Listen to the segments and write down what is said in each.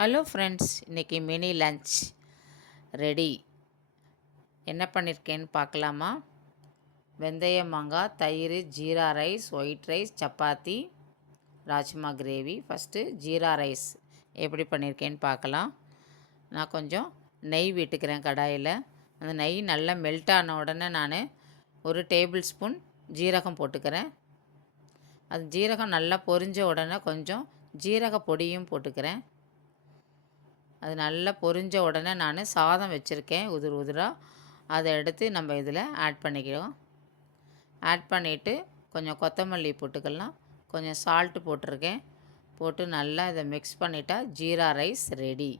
Hello friends, இன்றைக்கி mini lunch ready. என்ன பண்ணியிருக்கேன்னு பார்க்கலாமா? வெந்தயம் மாங்காய், தயிர், jeera rice, white rice, chapati, rajma gravy. First jeera rice எப்படி பண்ணியிருக்கேன்னு பார்க்கலாம். நான் கொஞ்சம் நெய் விட்டுக்கிறேன் கடாயில். அந்த நெய் நல்லா மெல்ட் ஆன உடனே நான் ஒரு டேபிள் ஸ்பூன் ஜீரகம் போட்டுக்கிறேன். அது ஜீரகம் நல்லா பொரிஞ்ச உடனே கொஞ்சம் ஜீரக பொடியும் போட்டுக்கிறேன். அது நல்லா பொரிஞ்ச உடனே நான் சாதம் வச்சுருக்கேன் உதிர் உதிராக. அதை எடுத்து நம்ம இதில் ஆட் பண்ணிக்கிறோம். ஆட் பண்ணிவிட்டு கொஞ்சம் கொத்தமல்லி போட்டுக்கலாம், கொஞ்சம் சால்ட்டு போட்டிருக்கேன். போட்டு நல்லா இதை மிக்ஸ் பண்ணிட்டா jeera rice ready.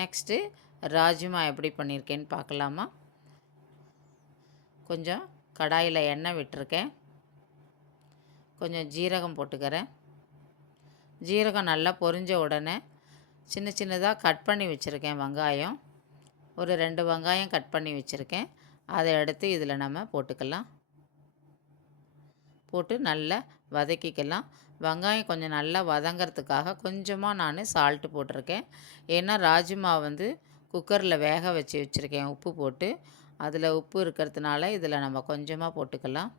Next rajma எப்படி பண்ணியிருக்கேன்னு பார்க்கலாமா? கொஞ்சம் கடாயில் எண்ணெய் விட்டுருக்கேன். கொஞ்சம் ஜீரகம் போட்டுக்கிறேன். ஜீரகம் நல்லா பொரிஞ்ச உடனே சின்ன சின்னதாக கட் பண்ணி வச்சுருக்கேன் வெங்காயம். ஒரு 2 வெங்காயம் கட் பண்ணி வச்சுருக்கேன். அதை எடுத்து இதில் நம்ம போட்டுக்கலாம். போட்டு நல்லா வதக்கிக்கலாம். வெங்காயம் கொஞ்சம் நல்லா வதங்கிறதுக்காக கொஞ்சமாக நான் சால்ட்டு போட்டிருக்கேன். ஏன்னா ராஜ்மா குக்கரில் வேக வச்சுருக்கேன் உப்பு போட்டு. அதில் உப்பு இருக்கிறதுனால இதில் நம்ம கொஞ்சமாக போட்டுக்கலாம்.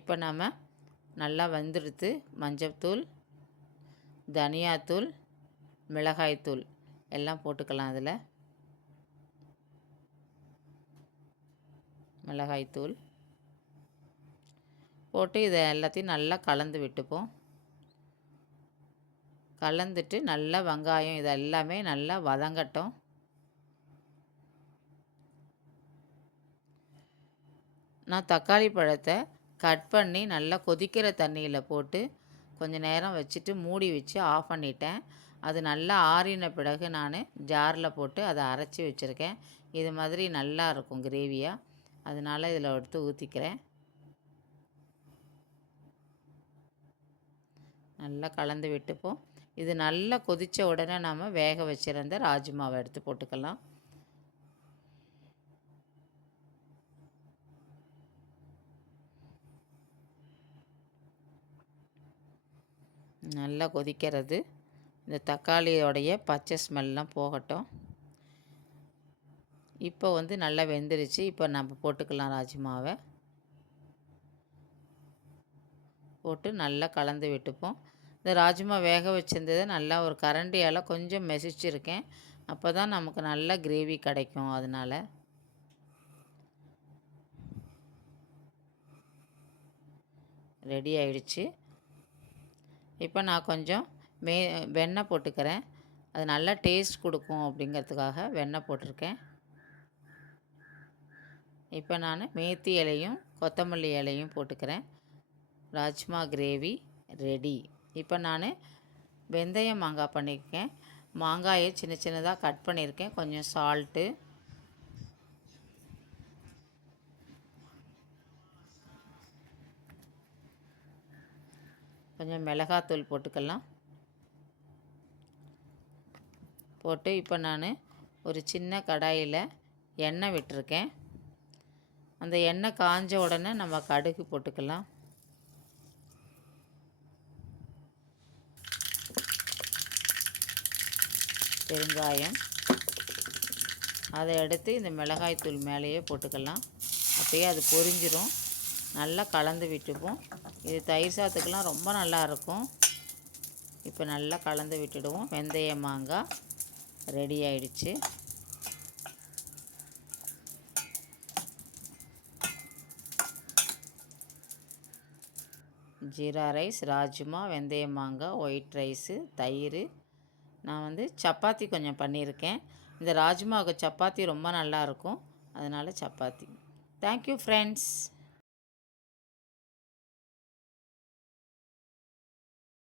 இப்போ நம்ம நல்லா வெந்துடுத்து மஞ்சள்தூள், தனியாத்தூள், மிளகாய்த்தூள் எல்லாம் போட்டுக்கலாம். அதில் மிளகாய்த்தூள் போட்டு இதை எல்லாத்தையும் நல்லா கலந்து விட்டுப்போம். கலந்துட்டு நல்லா வெங்காயம் இது எல்லாமே நல்லா வதங்கட்டும். நான் தக்காளி பழத்தை கட் பண்ணி நல்லா கொதிக்கிற தண்ணியில் போட்டு கொஞ்சம் நேரம் வச்சுட்டு மூடி வச்சு ஆஃப் பண்ணிட்டேன். அது நல்லா ஆறின பிறகு நான் ஜாரில் போட்டு அதை அரைச்சி வச்சுருக்கேன். இது மாதிரி நல்லா இருக்கும் கிரேவியாக. அதனால் இதில் எடுத்து ஊற்றிக்கிறேன். நல்லா கலந்து விட்டுப்போம். இது நல்லா கொதித்த உடனே நாம் வேக வச்சுருந்த ராஜ்மாவை எடுத்து போட்டுக்கலாம். நல்லா கொதிக்கிறது. இந்த தக்காளியோடைய பச்சை ஸ்மெல்லாம் போகட்டும். இப்போ நல்லா வெந்துருச்சு. இப்போ நம்ம போட்டுக்கலாம் ராஜ்மாவை. போட்டு நல்லா கலந்து விட்டுப்போம். இந்த ராஜ்மா வேக வச்சுருந்ததை நல்லா ஒரு கரண்டியால் கொஞ்சம் மெசிச்சிருக்கேன். அப்போ தான் நமக்கு நல்ல கிரேவி கிடைக்கும். அதனால் ரெடி ஆயிடுச்சு. இப்போ நான் கொஞ்சம் வெண்ணெய் போட்டுக்கிறேன். அது நல்லா டேஸ்ட் கொடுக்கும் அப்படிங்கிறதுக்காக வெண்ணெய் போட்டிருக்கேன். இப்போ நான் மேத்தி இலையும் கொத்தமல்லி இலையும் போட்டுக்கிறேன். Rajma gravy ready. இப்போ நான் வெந்தயம் மாங்காய் பண்ணியிருக்கேன். மாங்காயை சின்ன சின்னதாக கட் பண்ணியிருக்கேன். கொஞ்சம் சால்ட்டு, கொஞ்சம் மிளகாத்தூள் போட்டுக்கலாம். போட்டு இப்போ நான் ஒரு சின்ன கடாயில் எண்ணெய் விட்டுருக்கேன். அந்த எண்ணெய் காஞ்ச உடனே நம்ம கடுகு போட்டுக்கலாம். பெருங்காயம், அதை எடுத்து இந்த மிளகாய்த்தூள் மேலேயே போட்டுக்கலாம். அப்படியே அது பொரிஞ்சிரும். நல்லா கலந்து விட்டுப்போம். இது தயிர் சாதத்துக்கெலாம் ரொம்ப நல்லாயிருக்கும். இப்போ நல்லா கலந்து விட்டுடுவோம். வெந்தய மாங்காய் ரெடி ஆயிடுச்சு. ஜீரா ரைஸ், ராஜ்மா, வெந்தய மாங்காய், ஒயிட் ரைஸு, தயிர். நான் சப்பாத்தி கொஞ்சம் பண்ணியிருக்கேன். இந்த ராஜ்மாவுக்கு சப்பாத்தி ரொம்ப நல்லாயிருக்கும். அதனால் சப்பாத்தி. Thank you friends.